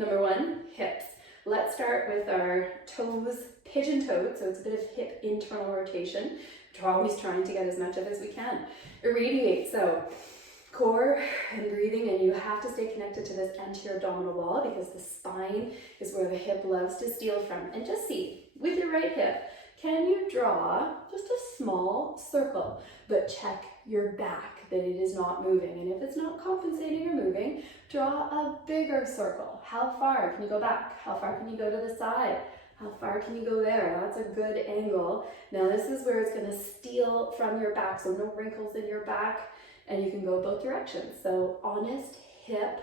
Number one, hips. Let's start with our toes pigeon-toed, so it's a bit of hip internal rotation. We're always trying to get as much of as we can. Irradiate, so core and breathing, and you have to stay connected to this anterior abdominal wall because the spine is where the hip loves to steal from. And just see, with your right hip, can you draw just a small circle, but check your back that it is not moving. And if it's not compensating or moving, draw a bigger circle. How far can you go back? How far can you go to the side? How far can you go there? That's a good angle. Now this is where it's gonna steal from your back, so no wrinkles in your back, and you can go both directions. So honest hip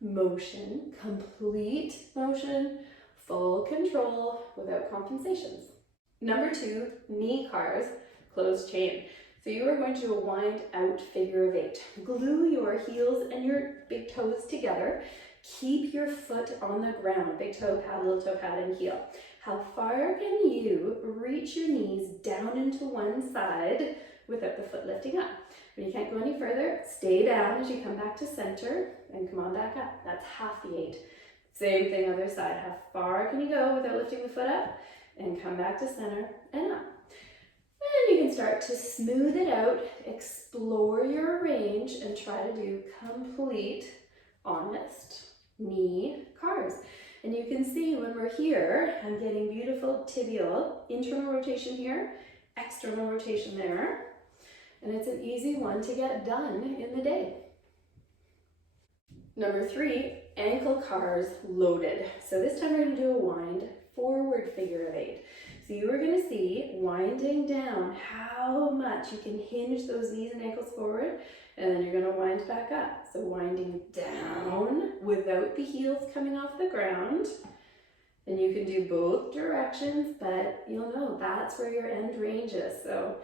motion, complete motion, full control without compensations. Number two, knee cars, closed chain. So you are going to do a wind out figure of 8. Glue your heels and your big toes together. Keep your foot on the ground, big toe pad, little toe pad, and heel. How far can you reach your knees down into one side without the foot lifting up? When you can't go any further, stay down as you come back to center and come on back up. That's half the 8. Same thing other side. How far can you go without lifting the foot up? And come back to center and up. And you can start to smooth it out, explore your range, and try to do complete, honest knee cars. And you can see when we're here, I'm getting beautiful tibial, internal rotation here, external rotation there. And it's an easy one to get done in the day. Number 3, ankle cars loaded. So this time we're going to do a wind forward figure of 8. So you are going to see winding down how much you can hinge those knees and ankles forward, and then you're going to wind back up. So winding down without the heels coming off the ground. And you can do both directions, but you'll know that's where your end range is. So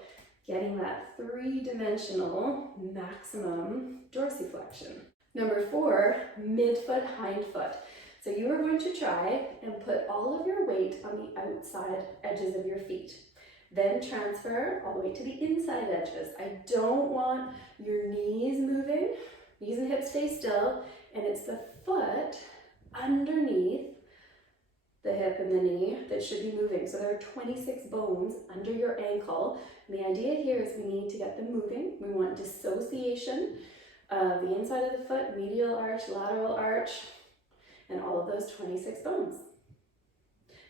getting that 3-dimensional maximum dorsiflexion. Number 4, midfoot, hindfoot. So you are going to try and put all of your weight on the outside edges of your feet. Then transfer all the way to the inside edges. I don't want your knees moving. Knees and hips stay still, and it's the foot underneath the hip and the knee that should be moving. So there are 26 bones under your ankle. And the idea here is we need to get them moving. We want dissociation of the inside of the foot, medial arch, lateral arch, and all of those 26 bones.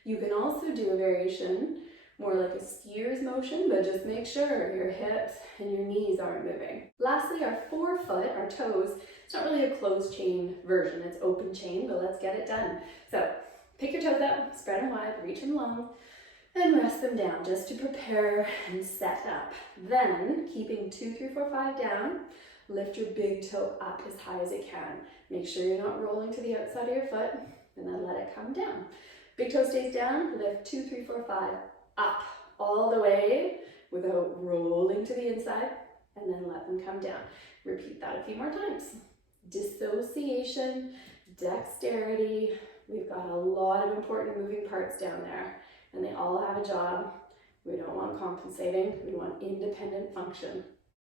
You can also do a variation more like a skier's motion, but just make sure your hips and your knees aren't moving. Lastly, our forefoot, our toes, it's not really a closed chain version, it's open chain, but let's get it done. So pick your toes up, spread them wide, reach them long, and rest them down just to prepare and set up. Then, keeping 2, 3, 4, 5 down, lift your big toe up as high as it can. Make sure you're not rolling to the outside of your foot, and then let it come down. Big toe stays down, lift 2, 3, 4, 5, up all the way without rolling to the inside, and then let them come down. Repeat that a few more times. Dissociation, dexterity. We've got a lot of important moving parts down there, and they all have a job. We don't want compensating, we want independent function.